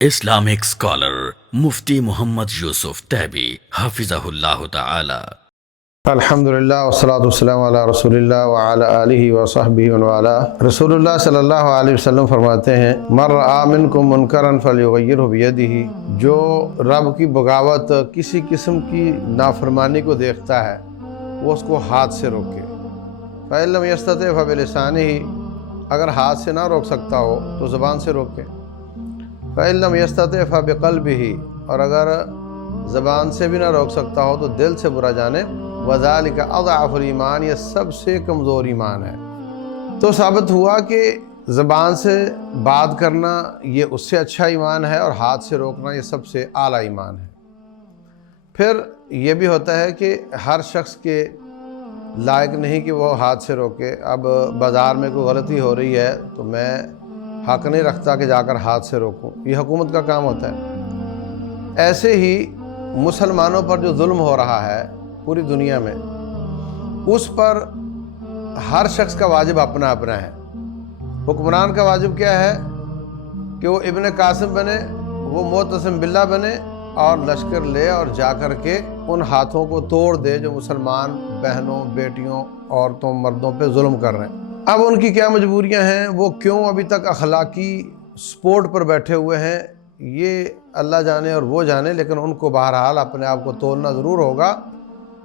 Islamic scholar Mufti Muhammad Yusuf Tabi Hafizahullah Ta'ala. الحمدللہ والصلاۃ والسلام علی رسول اللہ وعلی آلہ وصحبہ ومن والاه. رسول اللہ صلی اللہ علیہ وسلم فرماتے ہیں من رأى منکم منکرا فلیغیرہ بیدہ، جو رب کی بغاوت، کسی قسم کی نافرمانی کو دیکھتا ہے وہ اس کو ہاتھ سے روکے. فإن لم یستطع فبلسانہ، اگر ہاتھ سے نہ روک سکتا ہو تو زبان سے روکے. فإن لم یستطع فبقلبہ، اور اگر زبان سے بھی نہ روک سکتا ہو تو دل سے برا جانے. وذالک اضعف الایمان، یہ سب سے کمزور ایمان ہے. تو ثابت ہوا کہ زبان سے بات کرنا یہ اس سے اچھا ایمان ہے، اور ہاتھ سے روکنا یہ سب سے اعلیٰ ایمان ہے. پھر یہ بھی ہوتا ہے کہ ہر شخص کے لائق نہیں کہ وہ ہاتھ سے روکے. اب بازار میں کوئی غلطی ہو رہی ہے تو میں حق نہیں رکھتا کہ جا کر ہاتھ سے روکوں، یہ حکومت کا کام ہوتا ہے. ایسے ہی مسلمانوں پر جو ظلم ہو رہا ہے پوری دنیا میں، اس پر ہر شخص کا واجب اپنا اپنا ہے. حکمران کا واجب کیا ہے کہ وہ ابن قاسم بنے، وہ معتصم باللہ بنے، اور لشکر لے اور جا کر کے ان ہاتھوں کو توڑ دے جو مسلمان بہنوں، بیٹیوں، عورتوں، مردوں پہ ظلم کر رہے ہیں. اب ان کی کیا مجبوریاں ہیں، وہ کیوں ابھی تک اخلاقی سپورٹ پر بیٹھے ہوئے ہیں، یہ اللہ جانے اور وہ جانے. لیکن ان کو بہرحال اپنے آپ کو تولنا ضرور ہوگا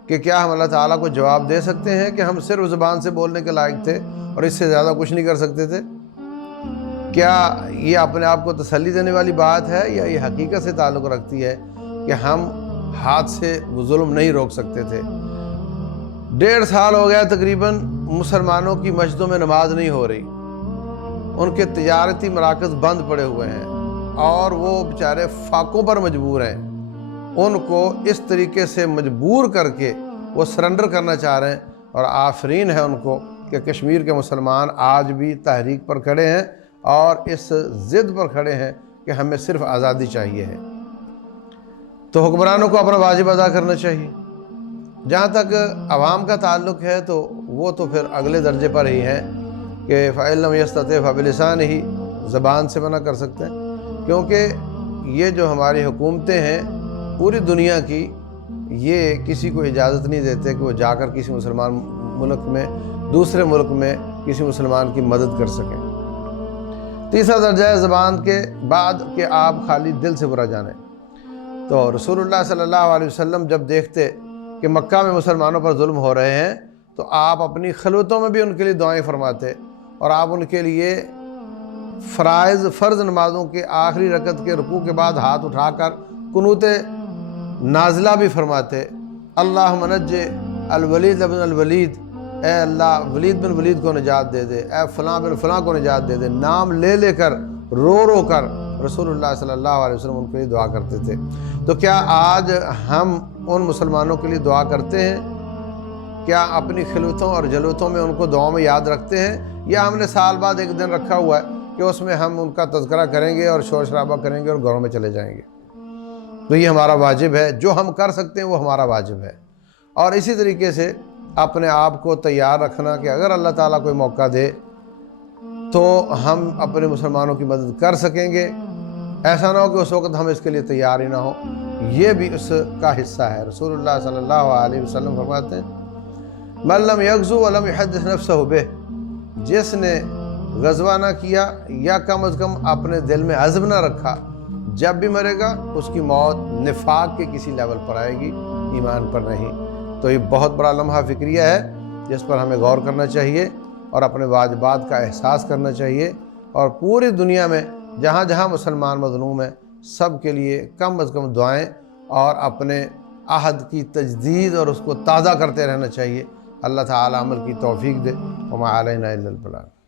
کہ کیا ہم اللہ تعالیٰ کو جواب دے سکتے ہیں کہ ہم صرف زبان سے بولنے کے لائق تھے اور اس سے زیادہ کچھ نہیں کر سکتے تھے؟ کیا یہ اپنے آپ کو تسلی دینے والی بات ہے، یا یہ حقیقت سے تعلق رکھتی ہے کہ ہم ہاتھ سے وہ ظلم نہیں روک سکتے تھے؟ 1.5 سال ہو گیا تقریباً مسلمانوں کی مسجدوں میں نماز نہیں ہو رہی، ان کے تجارتی مراکز بند پڑے ہوئے ہیں، اور وہ بیچارے فاقوں پر مجبور ہیں. ان کو اس طریقے سے مجبور کر کے وہ سرنڈر کرنا چاہ رہے ہیں. اور آفرین ہے ان کو کہ کشمیر کے مسلمان آج بھی تحریک پر کھڑے ہیں اور اس ضد پر کھڑے ہیں کہ ہمیں صرف آزادی چاہیے ہے. تو حکمرانوں کو اپنا واجب ادا کرنا چاہیے. جہاں تک عوام کا تعلق ہے تو وہ تو پھر اگلے درجے پر ہی ہیں کہ فإن لم یستطع فبلسانہ، زبان سے منع کر سکتے ہیں. کیونکہ یہ جو ہماری حکومتیں ہیں پوری دنیا کی، یہ کسی کو اجازت نہیں دیتے کہ وہ جا کر کسی مسلمان ملک میں، دوسرے ملک میں کسی مسلمان کی مدد کر سکیں. تیسرا درجہ ہے زبان کے بعد کہ آپ خالی دل سے برا جانیں. تو رسول اللہ صلی اللہ علیہ وسلم جب دیکھتے کہ مکہ میں مسلمانوں پر ظلم ہو رہے ہیں تو آپ اپنی خلوتوں میں بھی ان کے لیے دعائیں فرماتے، اور آپ ان کے لیے فرض نمازوں کے آخری رکعت کے رکوع کے بعد ہاتھ اٹھا کر قنوت نازلہ بھی فرماتے. اللہم نجِ الولید بن الولید، اے اللہ ولید بن ولید کو نجات دے دے، اے فلاں بن فلاں کو نجات دے دے. نام لے لے کر، رو رو کر رسول اللہ صلی اللہ علیہ وسلم ان کے لیے دعا کرتے تھے. تو کیا آج ہم ان مسلمانوں کے لیے دعا کرتے ہیں؟ کیا اپنی خلوتوں اور جلوتوں میں ان کو دعاؤں میں یاد رکھتے ہیں، یا ہم نے سال بعد ایک دن رکھا ہوا ہے کہ اس میں ہم ان کا تذکرہ کریں گے اور شور شرابہ کریں گے اور گھروں میں چلے جائیں گے؟ تو یہ ہمارا واجب ہے، جو ہم کر سکتے ہیں وہ ہمارا واجب ہے. اور اسی طریقے سے اپنے آپ کو تیار رکھنا کہ اگر اللہ تعالیٰ کوئی موقع دے تو ہم اپنے مسلمانوں کی مدد کر سکیں گے. ایسا نہ ہو کہ اس وقت ہم اس کے لیے تیار ہی نہ ہوں. یہ بھی اس کا حصہ ہے. رسول اللہ صلی اللہ علیہ وسلم فرماتے ہیں من لم یغزو ولم یحدث نفسہ بہ، جس نے غزوہ نہ کیا یا کم از کم اپنے دل میں عزم نہ رکھا، جب بھی مرے گا اس کی موت نفاق کے کسی لیول پر آئے گی، ایمان پر نہیں. تو یہ بہت بڑا لمحہ فکریہ ہے جس پر ہمیں غور کرنا چاہیے اور اپنے واجبات کا احساس کرنا چاہیے. اور پوری دنیا میں جہاں جہاں مسلمان مظلوم ہیں سب کے لیے کم از کم دعائیں اور اپنے عہد کی تجدید اور اس کو تازہ کرتے رہنا چاہیے. اللہ تعالی عمل کی توفیق دے. وما علینا الا البلاغ.